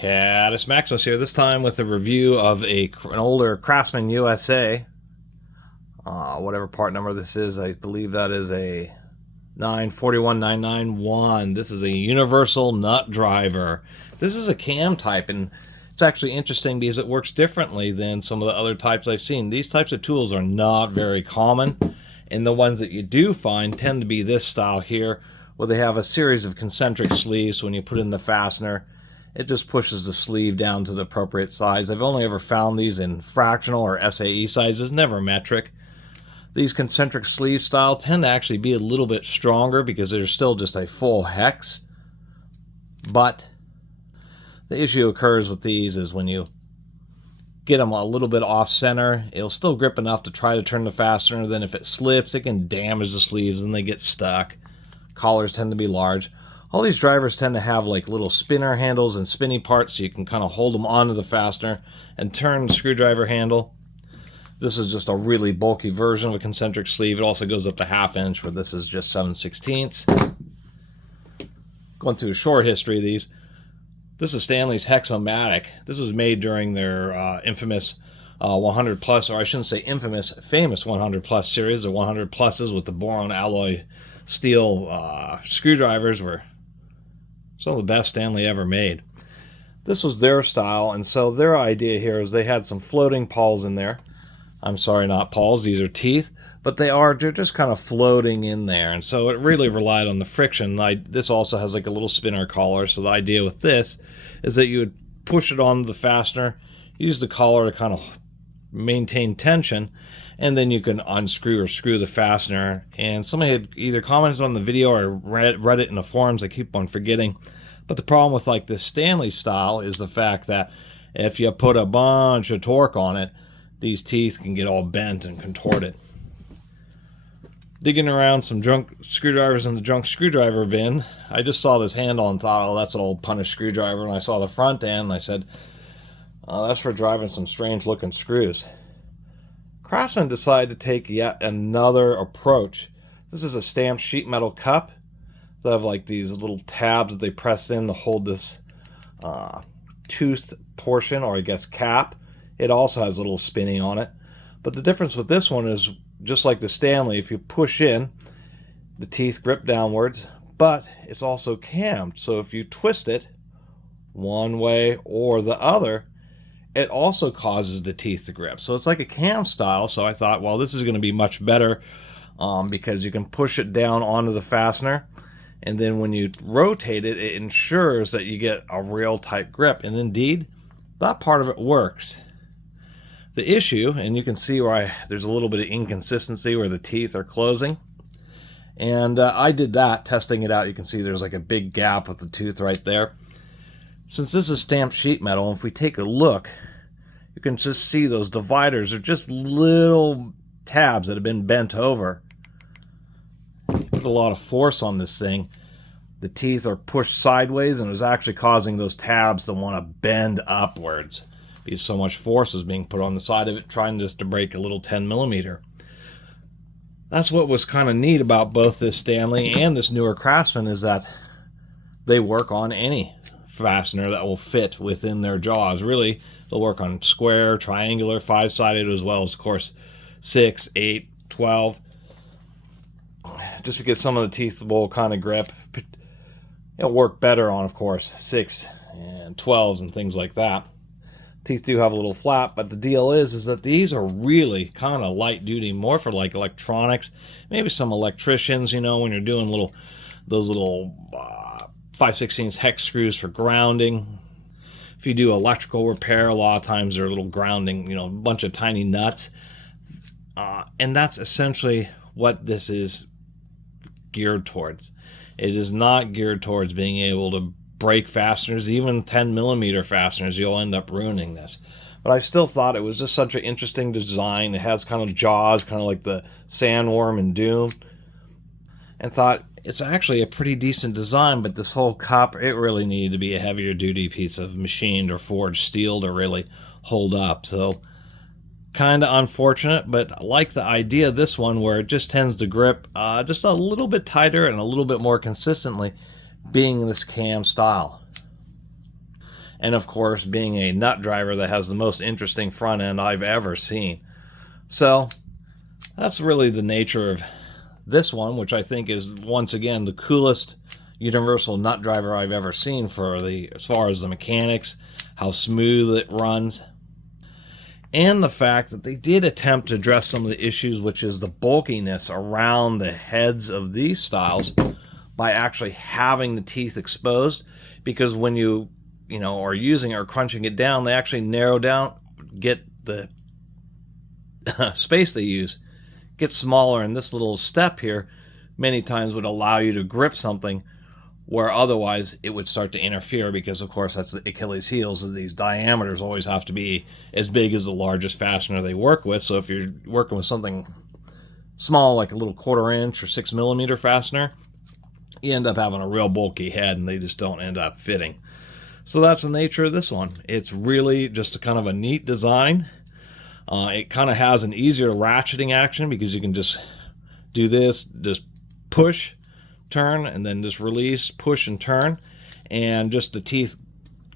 Catus Maximus here, this time with a review of an older Craftsman USA. Whatever part number this is, I believe that is a 941991. This is a universal nut driver. This is a cam type, and it's actually interesting because it works differently than some of the other types I've seen. These types of tools are not very common, and the ones that you do find tend to be this style here, where they have a series of concentric sleeves. So when you put in the fastener, it just pushes the sleeve down to the appropriate size. I've only ever found these in fractional or SAE sizes, never metric. These concentric sleeve style tend to actually be a little bit stronger because they're still just a full hex. But the issue occurs with these is when you get them a little bit off center, it'll still grip enough to try to turn the fastener. Then if it slips, it can damage the sleeves and they get stuck. Collars tend to be large. All these drivers tend to have like little spinner handles and spinny parts, so you can kind of hold them onto the fastener and turn the screwdriver handle. This is just a really bulky version of a concentric sleeve. It also goes up to 1/2 inch, where this is just 7/16. Going through a short history of these. This is Stanley's Hexomatic. This was made during their infamous 100 plus, or I shouldn't say infamous, famous 100 plus series. The 100 pluses with the boron alloy steel screwdrivers were some of the best Stanley ever made. This was their style, and so their idea here is they had some floating pawls in there. I'm sorry, not pawls, these are teeth, but they're just kind of floating in there, and so it really relied on the friction. This also has like a little spinner collar, so the idea with this is that you would push it onto the fastener, use the collar to kind of maintain tension, and then you can unscrew or screw the fastener. And somebody had either commented on the video or read it in the forums. I keep on forgetting. But the problem with like this Stanley style is the fact that if you put a bunch of torque on it, these teeth can get all bent and contorted. Digging around some junk screwdrivers in the junk screwdriver bin, I just saw this handle and thought, oh, that's an old punished screwdriver. And I saw the front end and I said, oh, that's for driving some strange looking screws. Craftsman decided to take yet another approach. This is a stamped sheet metal cup. They have like these little tabs that they press in to hold this toothed portion, or I guess cap. It also has a little spinning on it. But the difference with this one is, just like the Stanley, if you push in, the teeth grip downwards, but it's also cammed. So if you twist it one way or the other, it also causes the teeth to grip. So it's like a cam style. So I thought, well, this is going to be much better because you can push it down onto the fastener, and then when you rotate it, it ensures that you get a real tight grip. And indeed, that part of it works. The issue, and you can see where there's a little bit of inconsistency where the teeth are closing. And I did that, testing it out. You can see there's like a big gap with the tooth right there. Since this is stamped sheet metal, if we take a look, you can just see those dividers are just little tabs that have been bent over. Put a lot of force on this thing. The teeth are pushed sideways, and it was actually causing those tabs to want to bend upwards because so much force was being put on the side of it, trying just to break a little 10mm. That's what was kind of neat about both this Stanley and this newer Craftsman, is that they work on any fastener that will fit within their jaws. Really, they'll work on square, triangular, 5-sided, as well as, of course, 6, 8, 12. Just because some of the teeth will kind of grip, it'll work better on, of course, 6 and 12s and things like that. Teeth do have a little flap, but the deal is that these are really kind of light duty, more for like electronics, maybe some electricians, you know, when you're doing those little 5/16 hex screws for grounding. If you do electrical repair, a lot of times they're little grounding, you know, a bunch of tiny nuts. And that's essentially what this is geared towards. It is not geared towards being able to break fasteners. Even 10mm fasteners, you'll end up ruining this. But I still thought it was just such an interesting design. It has kind of jaws, kind of like the sandworm in Doom. And thought, it's actually a pretty decent design, but this whole cup, it really needed to be a heavier duty piece of machined or forged steel to really hold up. So kind of unfortunate, but I like the idea of this one, where it just tends to grip just a little bit tighter and a little bit more consistently, being this cam style. and of course being a nut driver that has the most interesting front end I've ever seen. So that's really the nature of this one, which I think is once again the coolest universal nut driver I've ever seen for as far as the mechanics, how smooth it runs, and the fact that they did attempt to address some of the issues, which is the bulkiness around the heads of these styles, by actually having the teeth exposed, because when you are using it or crunching it down, they actually narrow down, get the space they use gets smaller, and this little step here many times would allow you to grip something where otherwise it would start to interfere, because of course that's the Achilles heels, of these diameters always have to be as big as the largest fastener they work with. So if you're working with something small like a little 1/4 inch or 6mm fastener, you end up having a real bulky head and they just don't end up fitting. So that's the nature of this one. It's really just a kind of a neat design. It kind of has an easier ratcheting action because you can just do this, just push, turn, and then just release, push and turn, and just the teeth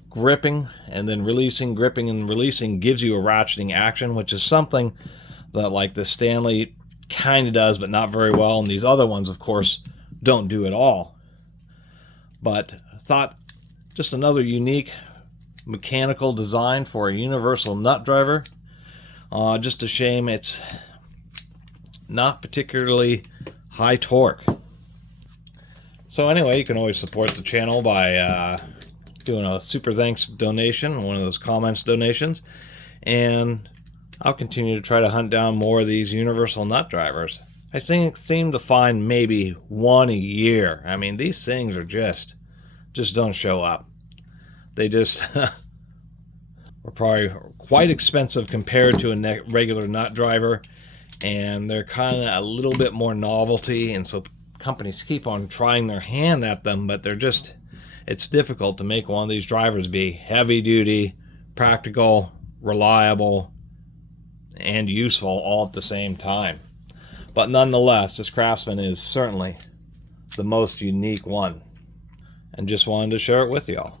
gripping and then releasing, gripping and releasing gives you a ratcheting action, which is something that like the Stanley kind of does, but not very well, and these other ones of course don't do at all. But I thought just another unique mechanical design for a universal nut driver. Just a shame it's not particularly high torque. So anyway, you can always support the channel by doing a super thanks donation, one of those comments donations, and I'll continue to try to hunt down more of these universal nut drivers. I seem to find maybe one a year. I mean, these things are just don't show up. They just are probably quite expensive compared to a regular nut driver, and they're kind of a little bit more novelty, and so companies keep on trying their hand at them, but it's difficult to make one of these drivers be heavy duty, practical, reliable, and useful all at the same time. But nonetheless, this Craftsman is certainly the most unique one, and just wanted to share it with y'all.